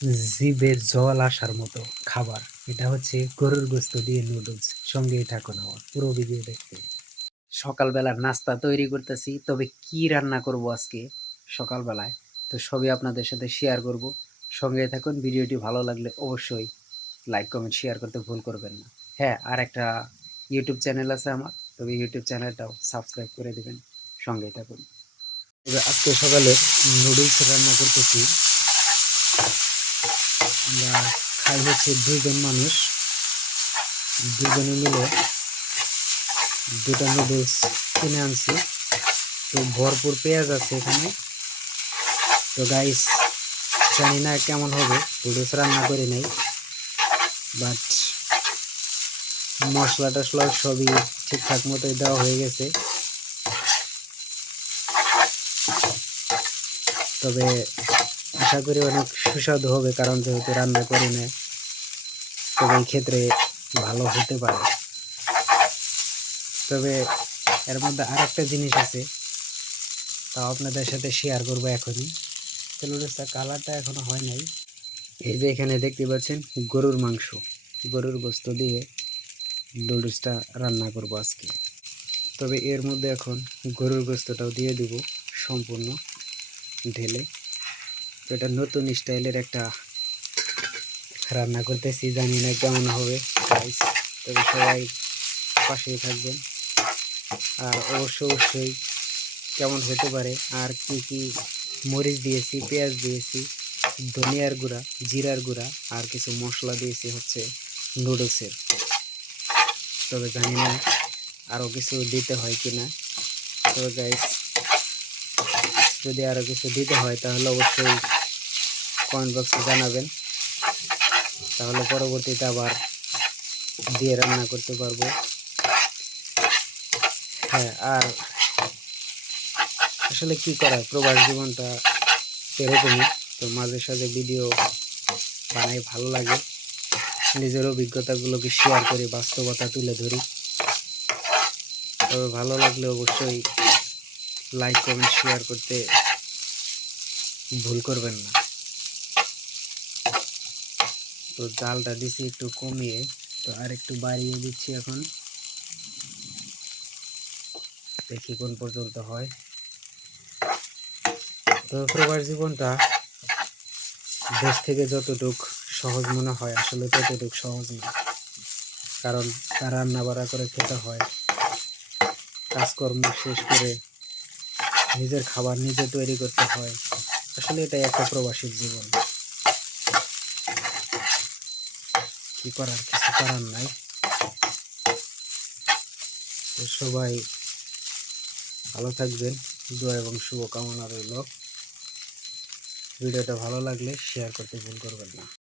জিভের জল আসার মতো খাবার। এটা হচ্ছে গরুর গোস্ত দিয়ে নুডলস। সঙ্গেই থাকুন আমার পুরো ভিডিও দেখতে। সকালবেলার নাস্তা তৈরি করতেছি, তবে কি রান্না করব আজকে সকালবেলায়? তো সবই আপনাদের সাথে শেয়ার করব। সঙ্গে থাকুন ভিডিওটি ভালো লাগলে অবশ্যই লাইক কমেন্ট শেয়ার করতে ভুল করবেন না। হ্যাঁ আর একটা ইউটিউব চ্যানেল আছে আমার, তবে ইউটিউব চ্যানেলটাও সাবস্ক্রাইব করে দেবেন। সঙ্গেই থাকুন। তবে আজকে সকালে নুডলস রান্না করতেছি। আমরা খাই হচ্ছে দুজন মানুষ। দুজনে মিলে দুটা নুডলস কিনে আনছি। তো ভরপুর পেঁয়াজ আছে এখানে। তো গাইস জানি না কেমন হবে। নুডলস রান্না করে নাই। বাট মশলা টশলা সবই ঠিকঠাক মতোই দেওয়া হয়ে গেছে। তবে আশা করি অনেক সুস্বাদু হবে, কারণ যেহেতু রান্না করি না তবে এই ক্ষেত্রে ভালো হতে পারে। তবে এর মধ্যে আর একটা জিনিস আছে, তাও আপনাদের সাথে শেয়ার করব এখনই। তেলুরেসটা কালারটা এখনও হয় নাই। এই যে এখানে দেখতে পাচ্ছেন, গরুর মাংস। গরুর গোস্ত দিয়ে নুডলসটা রান্না করব আজকে। তবে এর মধ্যে এখন গরুর গোস্তটাও দিয়ে দিব সম্পূর্ণ ঢেলে। তো এটা নতুন স্টাইলের একটা রান্না করতেছি, জানি না কেমন হবে। তবে সবাই পাশেই থাকবেন। আর অবশ্য অবশ্যই কেমন হতে পারে, আর কি কি মরিচ দিয়েছি, পেঁয়াজ দিয়েছি, ধনিয়ার গুঁড়া, জিরার গুঁড়া, আর কিছু মশলা দিয়েছি হচ্ছে নুডলসের। তবে জানি না আরও কিছু দিতে হয় কি না তবে গাইস যদি আরও কিছু দিতে হয়, তাহলে অবশ্যই কমেন্ট বক্সে জানাবেন। তাহলে পরবর্তীতে আবার দিয়ে রান্না করতে পারব। হ্যাঁ আর আসলে কি করা প্রবাস জীবনটা এরকমই। তো মাঝে সাঝে ভিডিও বানাই, ভালো লাগে। নিজের অভিজ্ঞতাগুলোকে শেয়ার করি বাস্তবতা তুলে ধরি। তবে ভালো লাগলে অবশ্যই লাইক কমেন্ট শেয়ার করতে ভুল করবেন না। তো জালটা দিছি একটু কমিয়ে, তো আর একটু বাড়িয়ে দিচ্ছি এখন। দেখি কোন পর্যন্ত হয়। তো প্রবাস জীবনটা দেশ থেকে যতটুক সহজ মনে হয়, আসলে ততটুক সহজ না। কারণ তার রান্না বাড়া করে খেতে হয়, কাজকর্ম শেষ করে নিজের খাবার নিজে তৈরি করতে হয়। আসলে এটাই একটা প্রবাসীর জীবন। কি করার কিছু করার নাই। সবাই ভালো থাকবেন। দোয়া এবং শুভকামনা রইল। ভিডিওটা ভালো লাগলে শেয়ার করতে ভুল করবেন না।